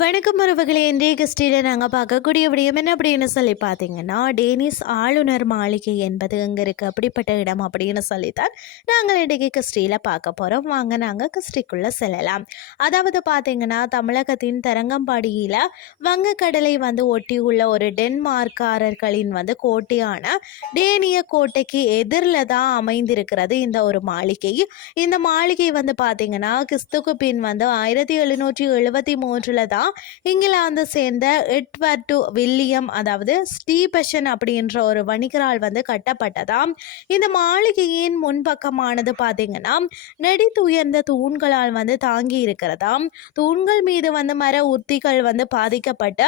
வணக்கம் உறவுகளே இன்றைய கிறிஸ்டியில் நாங்கள் பார்க்கக்கூடிய விடயம் என்ன அப்படின்னு சொல்லி பார்த்தீங்கன்னா டேனிஸ் ஆளுநர் மாளிகை என்பது எங்கே இருக்குது அப்படிப்பட்ட இடம் அப்படின்னு சொல்லித்தான் நாங்கள் இன்றைக்கு கிறிஸ்டியில் பார்க்க போகிறோம் வாங்க நாங்கள் கிறிஸ்டிக்குள்ளே செல்லலாம். அதாவது பார்த்தீங்கன்னா தமிழகத்தின் தரங்கம்பாடியில் வங்கக்கடலை வந்து ஒட்டி உள்ள ஒரு டென்மார்க்காரர்களின் வந்து கோட்டையான டேனிய கோட்டைக்கு எதிரில் தான் அமைந்திருக்கிறது இந்த ஒரு மாளிகை. இந்த மாளிகை வந்து பார்த்தீங்கன்னா கிறிஸ்துக்கு பின் வந்து ஆயிரத்தி எழுநூற்றி எழுபத்தி மூன்றில் தான் இங்கிலாந்து சேர்ந்த எட்வர்டு வில்லியம் அதாவது ஸ்டீபஷன் அப்படின்ற ஒரு வணிகரால் வந்து கட்டப்பட்டதாம் இந்த மாளிகையின் முன்பக்கமானது பார்த்தீங்கன்னா நெடித்து உயர்ந்த தூண்களால் வந்து தாங்கி இருக்கிறதாம் தூண்கள் மீது வந்து மர உத்திகள் வந்து பாதிக்கப்பட்ட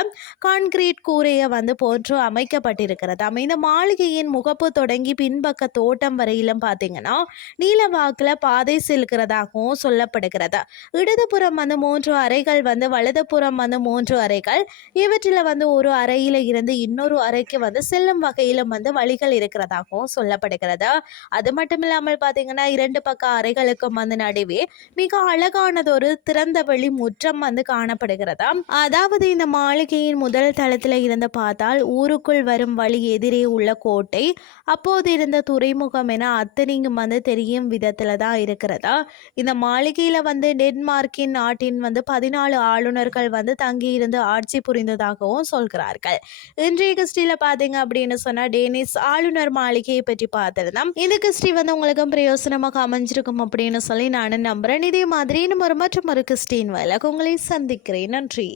கான்கிரீட் கூரையை வந்து போன்று அமைக்கப்பட்டிருக்கிறதாம் இந்த மாளிகையின் முகப்பு தொடங்கி பின்பக்க தோட்டம் வரையிலும் பார்த்தீங்கன்னா நீலவாக்கில் பாதை செல்கிறதாகவும் சொல்லப்படுகிறது. இடதுபுறம் வந்து மூன்று அறைகள் வந்து வலதுபுறம் வந்து மூன்று அறைகள். இவற்றில் வந்து ஒரு அறையில் இருந்து இன்னொரு அறைக்கு வந்து செல்லும் வகையிலும் வந்து வழிகள் இருக்கிறதாகவும் சொல்லப்படுகிறது. அது மட்டும் இல்லாமல் பார்த்தீங்கன்னா இரண்டு பக்க அறைகளுக்கும் வந்து நடுவே மிக அழகானதொரு திறந்த வெளி முற்றம் வந்து காணப்படுகிறதா. அதாவது இந்த மாளிகையின் முதல் தளத்தில் இருந்து பார்த்தால் ஊருக்குள் வரும் வழி எதிரே உள்ள கோட்டை. அப்போது இருந்த துறைமுகம் என அத்தனையும் வந்து தெரியும் விதத்தில் தான் இருக்கிறதா. இந்த மாளிகையில் வந்து டென்மார்க்கின் நாட்டின் வந்து பதினாலு ஆளுநர்கள் வந்து தங்கியிருந்து ஆட்சி புரிந்ததாகவும் சொல்கிறார்கள். இன்றைய கிறிஸ்டியில் பார்த்தீங்க அப்படின்னு சொன்னால் டேனிஸ் ஆளுநர் மாளிகையை பற்றி பார்த்துருந்தோம். இந்த கிறிஸ்டி வந்து உங்களுக்கும் பிரயோசனமாக அமைஞ்சிருக்கும் அப்படின்னு சொல்லி நான் நம்புகிறேன் இதே மாதிரி இன்னும் ஒரு மற்றும் ஒரு கிறிஸ்டின் வயலாக உங்களை சந்திக்கிறேன். நன்றி.